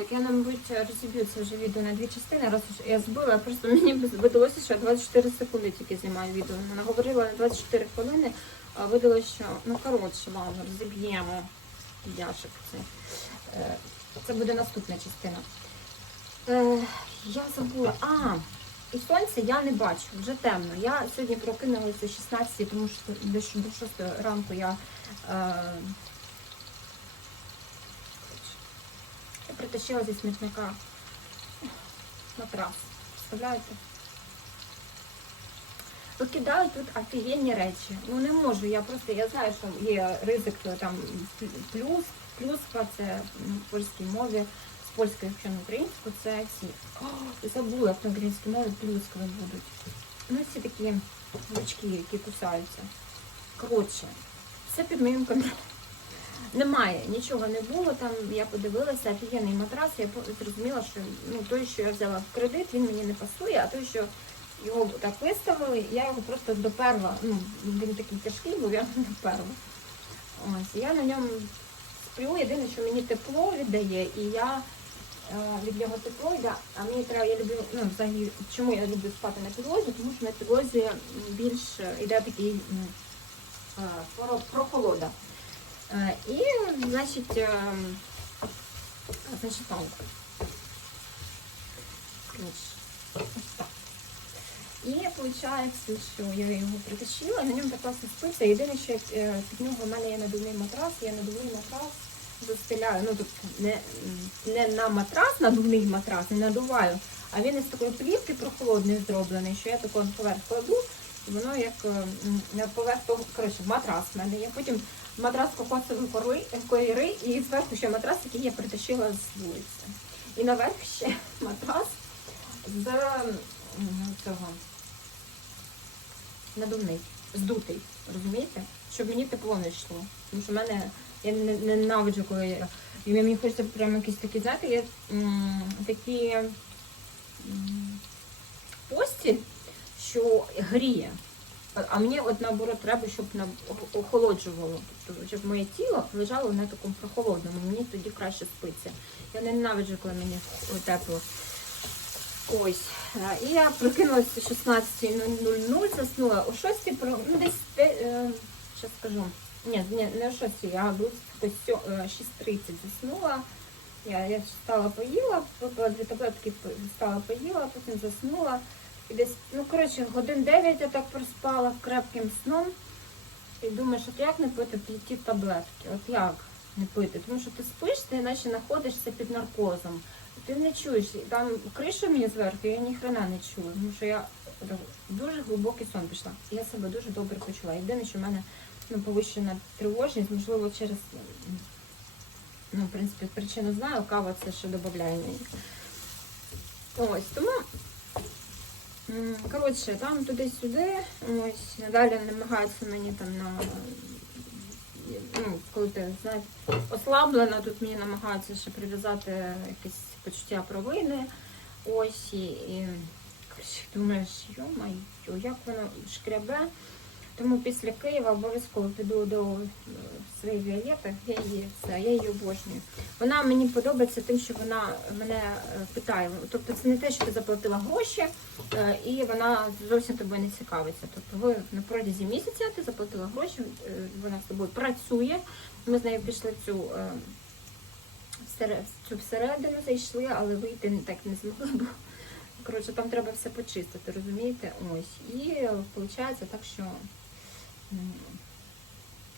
Так, я, мабуть, розіб'ю це вже відео на дві частини, раз я збила, просто мені видалося, що я 24 секунди тільки знімаю відео. Вона говорила на 24 хвилини, а видалося, що ну коротше, ладно, розіб'ємо яшик цей. Е, Це буде наступна частина. Е, я забула. А, і сонця я не бачу, вже темно. Я сьогодні прокинулася о 16, тому що до 6 ранку я. Е, я притащила зі смітника матрас. Представляєте? Викидаю тут офігенні речі. Ну не можу, я просто я знаю, що є ризик там плюс, плюска, це в польській мові, з польської, якщо на українську, це ці. О, забула, на українській мові плюскви будуть. Ну, ці такі ручки, які кусаються. Коротше, все під моїм контролем. Немає, нічого не було. Там я подивилася, офігенний матрас. Я зрозуміла, що ну той, що я взяла в кредит, він мені не пасує, а той, що його так виставили, я його просто доперла. Ну, він такий тяжкий, був, я доперла. Ось, я на ньому сплю. Єдине, що мені тепло віддає, і я е, від нього тепло йде, а мені треба, я люблю, ну, взагалі, чому я люблю спати на підлозі, тому що на підлозі більш йде такий е, про- прохолода. Е, І, значить, е, значить, так. І виходить, що я його притащила, на ньому так класно спиться. Єдине, що е, під нього в мене є надувний матрас, я надувний матрас застеляю. Ну, тобто не, не на матрас, надувний матрас, не надуваю, а він із такої плівки прохолодної зроблений, що я тако поверх кладу, і воно як на поверх того, коротше, матрас в мене є. Потім матрас кокосової кори, кори і зверху ще матрас, який я притащила з вулиці. І наверх ще матрас з цього надувний, здутий, розумієте? Щоб мені тепло не йшло. Тому що в мене я не- не- ненавиджу, коли я. І мені хочеться прямо якісь такі, знаєте, є такі м, постіль, що гріє. А- мені от наоборот треба, щоб охолоджувало, тобто, щоб моє тіло лежало на такому прохолодному, мені тоді краще спиться. Я ненавиджу, коли мені тепло. Ось. Е, І я прокинулася о 16.00, заснула о 6 про ну десь е, зараз скажу. Ні, ні, не о 6, я близько е, 6.30 заснула. Я, я встала, поїла, випила дві таблетки, встала, поїла, потім заснула. І десь, ну коротше, годин 9 я так проспала крепким сном. І думаєш, от як не пити ті- таблетки? От як не пити? Тому що ти спиш, ти наче знаходишся під наркозом. Ти не чуєш, там криша мені зверху, я ні хрена не чула, тому що я дуже глибокий сон пішла. Я себе дуже добре почула. Єдине, що в мене ну, повищена тривожність, можливо, через ну, в принципі, причину знаю, кава це ще додає. Ось, тому. Коротше, там туди-сюди, ось, надалі намагаються мені там на ну, коли ти знаєш, ослаблена, тут мені намагаються ще прив'язати якесь почуття провини. Ось і, і коротше, думаєш, йо-майо, як воно шкрябе. Тому після Києва обов'язково піду до е, своєї Віолети. Я її все, я її обожнюю. Вона мені подобається тим, що вона мене е, питає. Тобто це не те, що ти заплатила гроші, е, і вона зовсім тобою не цікавиться. Тобто ви на протязі місяця ти заплатила гроші, вона з тобою працює. Ми з нею пішли цю. цю всередину зайшли, але вийти так не змогли, бо коротше, там треба все почистити, розумієте? Ось. І виходить так, що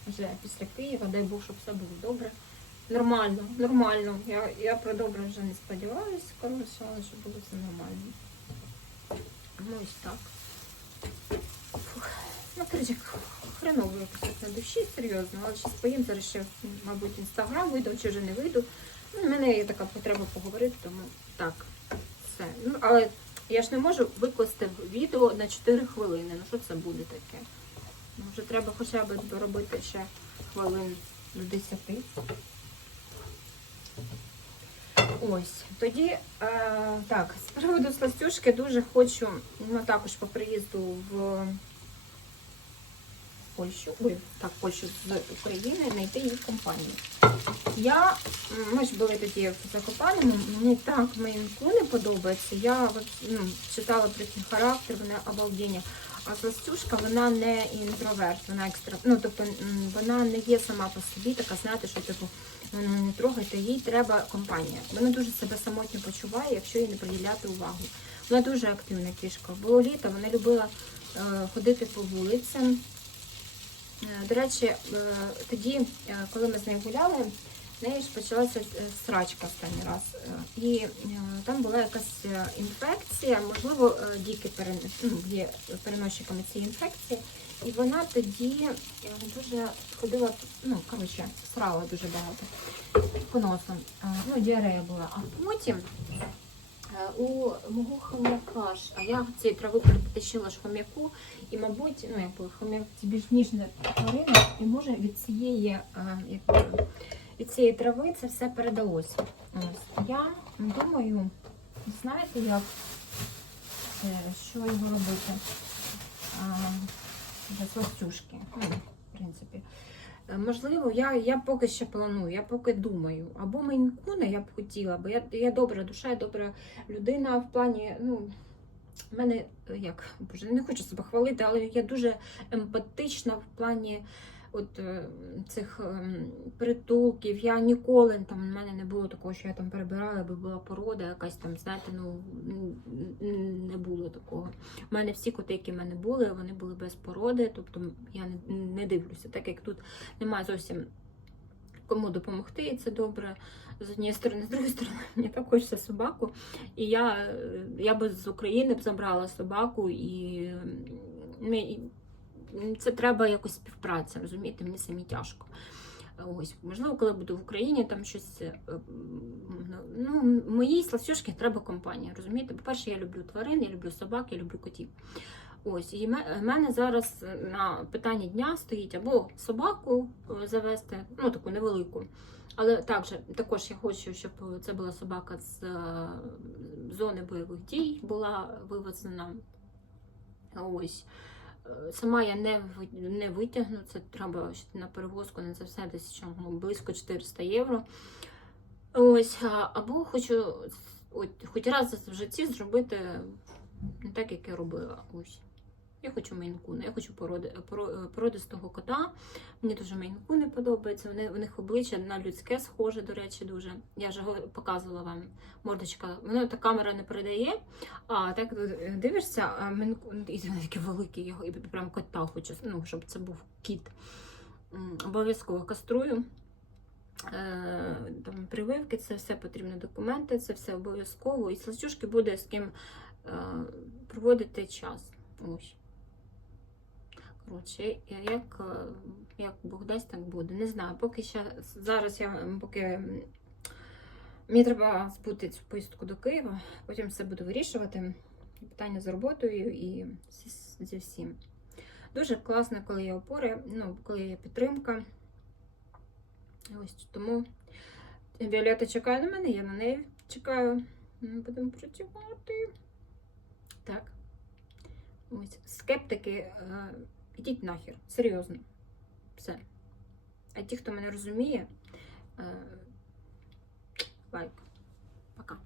вже після Києва, дай Бог, щоб все було добре. Нормально, нормально. Я, я про добре вже не сподіваюся, коротше, але щоб було все нормально. Ну ось так. Ну, коротше, хреново якось на душі, серйозно, але зараз поїм, зараз ще, мабуть, інстаграм вийду, чи вже не вийду. Ну, в мене є така потреба поговорити, тому так, все. Ну, але я ж не можу викласти відео на 4 хвилини. Ну що це буде таке? Ну, вже треба хоча б доробити ще хвилин до 10. Ось, тоді е, так, з приводу сластюшки дуже хочу, ну також по приїзду в Польщу, ой, так, Польщу з України, знайти її компанію. Я, ми ж були тоді в Закопаному, мені так Мейнкуни подобається. Я ну, читала про характер, вони обалдені. А Сластюшка, вона не інтроверт, вона екстра. Ну, тобто вона не є сама по собі, така, знаєте, що типу, вона не трогайте, їй треба компанія. Вона дуже себе самотньо почуває, якщо їй не приділяти увагу. Вона дуже активна кішка. Було літо, вона любила е, ходити по вулицям. Е, До речі, е, тоді, е, коли ми з нею гуляли, в неї ж почалася е, срачка останній раз. Е, І е, там була якась інфекція, можливо, діки ну, є переносчиками цієї інфекції. І вона тоді дуже ходила, ну, коротше, срала дуже багато по носу. Е, Ну, діарея була. А потім у мого хом'яка а я цієї трави притащила ж хом'яку, і, мабуть, ну, якби хом'як це більш ніжна тварина, і може від цієї, якби, від цієї трави це все передалося. Ось. Я думаю, знаєте, як, е, що його робити? Для. Ну, в принципі. Е, Можливо, я, я поки ще планую, я поки думаю. Або мейнкуна я б хотіла, бо я, я добра душа, я добра людина в плані, ну, в мене як, боже, не хочу себе хвалити, але я дуже емпатична в плані от е, цих ем, притулків. Я ніколи там в мене не було такого, що я там перебирала, аби була порода, якась там, знаєте, ну не було такого. У мене всі коти, які в мене були, вони були без породи, тобто я не, дивлюся, так як тут немає зовсім кому допомогти, і це добре. З однієї сторони, з другої сторони, мені так хочеться собаку. І я, я би з України б забрала собаку, і, ми- і це треба якось співпраця, розумієте, мені самі тяжко. Ось, можливо, коли буду в Україні, там щось. е, Ну, моїй сластюшки треба компанія. Розумієте? По-перше, я люблю тварин, я люблю собак, я люблю котів. Ось, і в мене зараз на питанні дня стоїть або собаку е, завести, ну таку невелику. Але також, також я хочу, щоб це була собака з е, зони бойових дій, була вивезена. Ось. Е, Сама я не, не витягну, це треба на перевозку на це все десь ну, близько 400 євро. Ось, або хочу от, хоч раз в житті зробити не так, як я робила. Ось. Я хочу мейнкуна, я хочу породи, поро- породистого кота. Мені дуже мейнкуни подобаються. Вони, у них обличчя на людське схоже, до речі, дуже. Я його показувала вам мордочка. Воно та камера не передає. А так дивишся, а мейнкун, і він такий великий, його і прям кота хочу, ну, щоб це був кіт. Обов'язково каструю. Е, Там прививки, це все потрібні документи, це все обов'язково. І сластюшки буде з ким е, проводити час. Ось. Коротше, як, е, як Бог дасть, так буде. Не знаю, поки ще зараз я поки мені треба збути цю поїздку до Києва, потім все буду вирішувати. Питання з роботою і зі всім. Дуже класно, коли є опори, ну, коли є підтримка. Ось тому Віолета чекає на мене, я на неї чекаю. Ми будемо працювати. Так. Ось. Скептики, е, ідіть нахер. Серйозно. Все. А ті, хто мене розуміє, е, лайк. Пока.